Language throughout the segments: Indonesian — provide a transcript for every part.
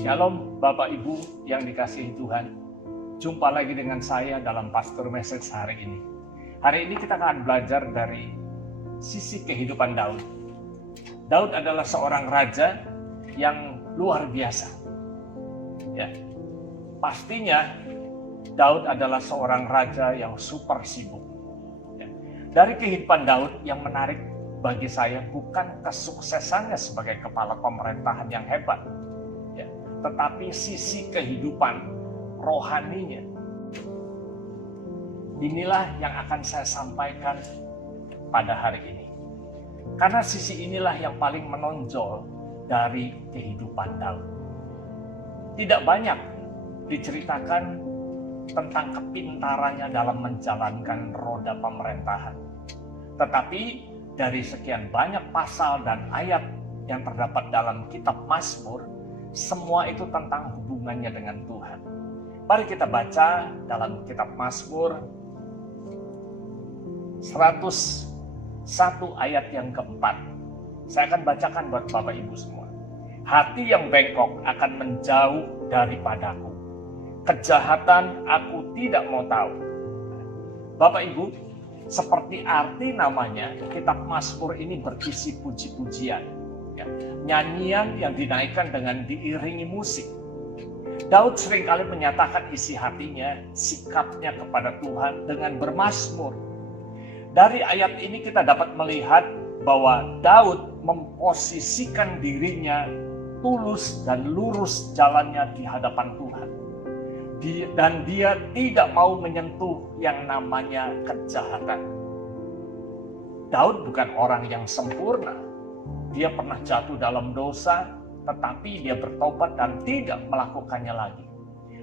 Shalom Bapak Ibu yang dikasihi Tuhan. Jumpa lagi dengan saya dalam Pastor Message hari ini. Hari ini kita akan belajar dari sisi kehidupan Daud. Daud adalah seorang raja yang luar biasa. Ya, pastinya Daud adalah seorang raja yang super sibuk. Ya. Dari kehidupan Daud yang menarik bagi saya bukan kesuksesannya sebagai kepala pemerintahan yang hebat, ya, tetapi sisi kehidupan rohaninya. Inilah yang akan saya sampaikan pada hari ini. Karena sisi inilah yang paling menonjol dari kehidupan Daud. Tidak banyak diceritakan tentang kepintarannya dalam menjalankan roda pemerintahan. Tetapi dari sekian banyak pasal dan ayat yang terdapat dalam kitab Mazmur, semua itu tentang hubungannya dengan Tuhan. Mari kita baca dalam kitab Mazmur 101 ayat yang keempat. Saya akan bacakan buat Bapak Ibu semua. Hati yang bengkok akan menjauh daripadaku. Kejahatan aku tidak mau tahu. Bapak Ibu, seperti arti namanya, kitab Mazmur ini berisi puji-pujian. Ya, nyanyian yang dinaikkan dengan diiringi musik. Daud seringkali menyatakan isi hatinya, sikapnya kepada Tuhan dengan bermazmur. Dari ayat ini kita dapat melihat bahwa Daud memposisikan dirinya tulus dan lurus jalannya di hadapan Tuhan. Dan dia tidak mau menyentuh yang namanya kejahatan. Daud bukan orang yang sempurna. Dia pernah jatuh dalam dosa, tetapi dia bertobat dan tidak melakukannya lagi.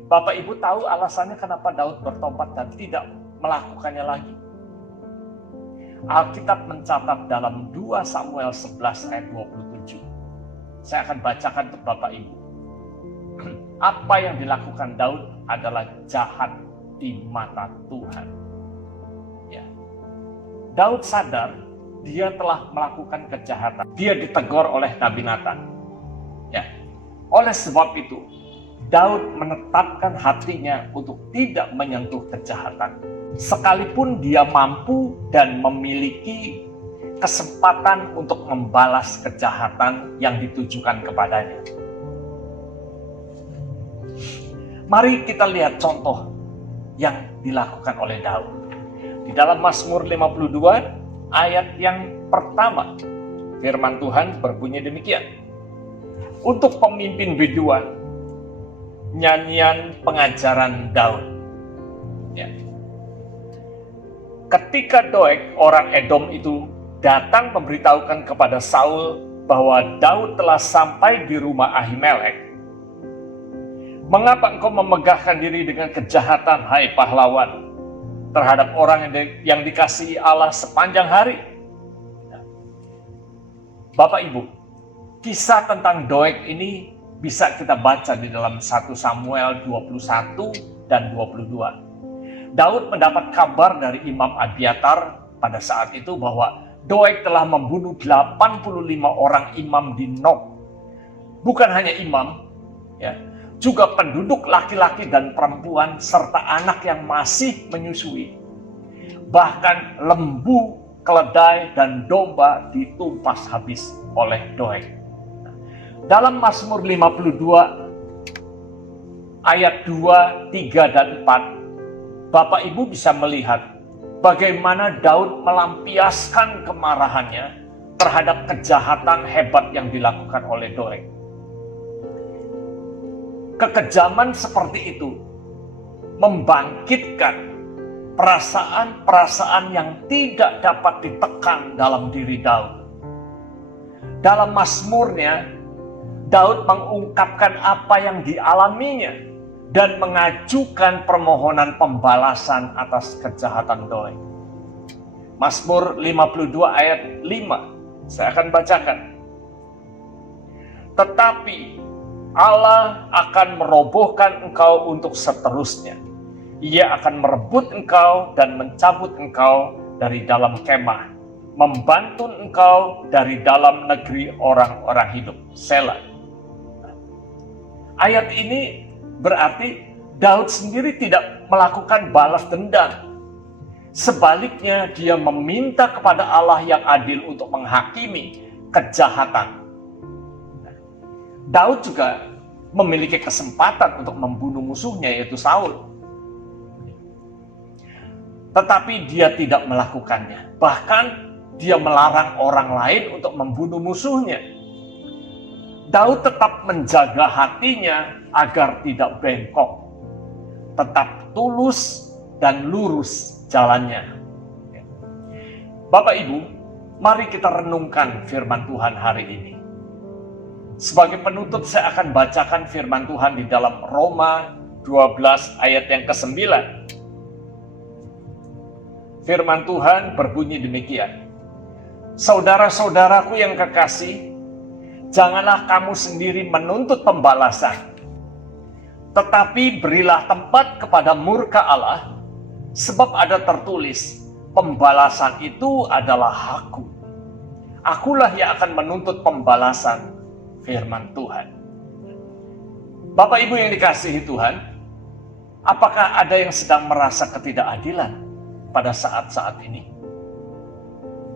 Bapak Ibu tahu alasannya kenapa Daud bertobat dan tidak melakukannya lagi? Alkitab mencatat dalam 2 Samuel 11 ayat 27. Saya akan bacakan untuk Bapak Ibu. Apa yang dilakukan Daud adalah jahat di mata Tuhan. Ya. Daud sadar dia telah melakukan kejahatan. Dia ditegur oleh Nabi Nathan. Ya. Oleh sebab itu, Daud menetapkan hatinya untuk tidak menyentuh kejahatan. Sekalipun dia mampu dan memiliki kesempatan untuk membalas kejahatan yang ditujukan kepadanya. Mari kita lihat contoh yang dilakukan oleh Daud. Di dalam Mazmur 52 ayat yang pertama, firman Tuhan berbunyi demikian. Untuk pemimpin biduan, nyanyian pengajaran Daud. Ya. Ketika Doeg orang Edom itu datang memberitahukan kepada Saul bahwa Daud telah sampai di rumah Ahimelek, mengapa engkau memegahkan diri dengan kejahatan, hai pahlawan, terhadap orang yang dikasihi Allah sepanjang hari? Bapak Ibu, kisah tentang Doeg ini bisa kita baca di dalam 1 Samuel 21 dan 22. Daud mendapat kabar dari Imam Abiatar pada saat itu bahwa Doeg telah membunuh 85 orang imam di Nob. Bukan hanya imam, ya, juga penduduk laki-laki dan perempuan serta anak yang masih menyusui. Bahkan lembu, keledai, dan domba ditumpas habis oleh Doeg. Dalam Mazmur 52 ayat 2, 3, dan 4, Bapak Ibu bisa melihat bagaimana Daud melampiaskan kemarahannya terhadap kejahatan hebat yang dilakukan oleh Doeg. Kekejaman seperti itu membangkitkan perasaan-perasaan yang tidak dapat ditekan dalam diri Daud. Dalam Mazmurnya, Daud mengungkapkan apa yang dialaminya dan mengajukan permohonan pembalasan atas kejahatan Doeg. Mazmur 52 ayat 5, saya akan bacakan. Tetapi Allah akan merobohkan engkau untuk seterusnya. Ia akan merebut engkau dan mencabut engkau dari dalam kemah, membantu engkau dari dalam negeri orang-orang hidup. Selah. Ayat ini berarti Daud sendiri tidak melakukan balas dendam. Sebaliknya, dia meminta kepada Allah yang adil untuk menghakimi kejahatan. Daud juga memiliki kesempatan untuk membunuh musuhnya, yaitu Saul. Tetapi dia tidak melakukannya. Bahkan dia melarang orang lain untuk membunuh musuhnya. Daud tetap menjaga hatinya agar tidak bengkok. Tetap tulus dan lurus jalannya. Bapak Ibu, mari kita renungkan firman Tuhan hari ini. Sebagai penutup saya akan bacakan firman Tuhan di dalam Roma 12 ayat yang ke-9. Firman Tuhan berbunyi demikian. Saudara-saudaraku yang kekasih, janganlah kamu sendiri menuntut pembalasan, tetapi berilah tempat kepada murka Allah, sebab ada tertulis, pembalasan itu adalah Hakku. Akulah yang akan menuntut pembalasan, firman Tuhan. Bapak Ibu yang dikasihi Tuhan, apakah ada yang sedang merasa ketidakadilan pada saat-saat ini?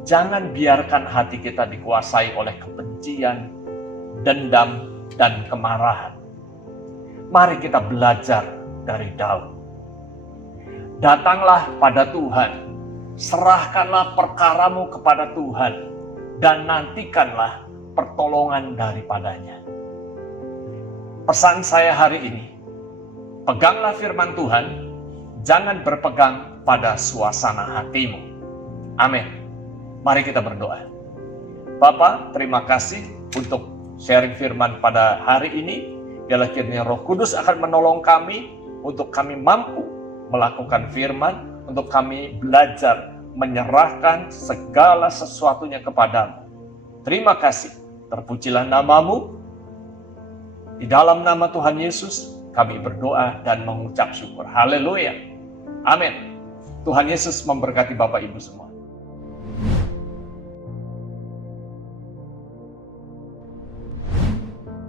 Jangan biarkan hati kita dikuasai oleh kebencian, dendam, dan kemarahan. Mari kita belajar dari Daud. Datanglah pada Tuhan, serahkanlah perkaramu kepada Tuhan, dan nantikanlah pertolongan daripadanya. Pesan saya hari ini, peganglah firman Tuhan, jangan berpegang pada suasana hatimu. Amin. Mari kita berdoa. Bapa, terima kasih untuk sharing firman pada hari ini. Biarlah kiranya Roh Kudus akan menolong kami untuk kami mampu melakukan firman, untuk kami belajar menyerahkan segala sesuatunya kepadamu. Terima kasih. Terpujilah namamu. Di dalam nama Tuhan Yesus kami berdoa dan mengucap syukur. Haleluya. Amin. Tuhan Yesus memberkati Bapak Ibu semua.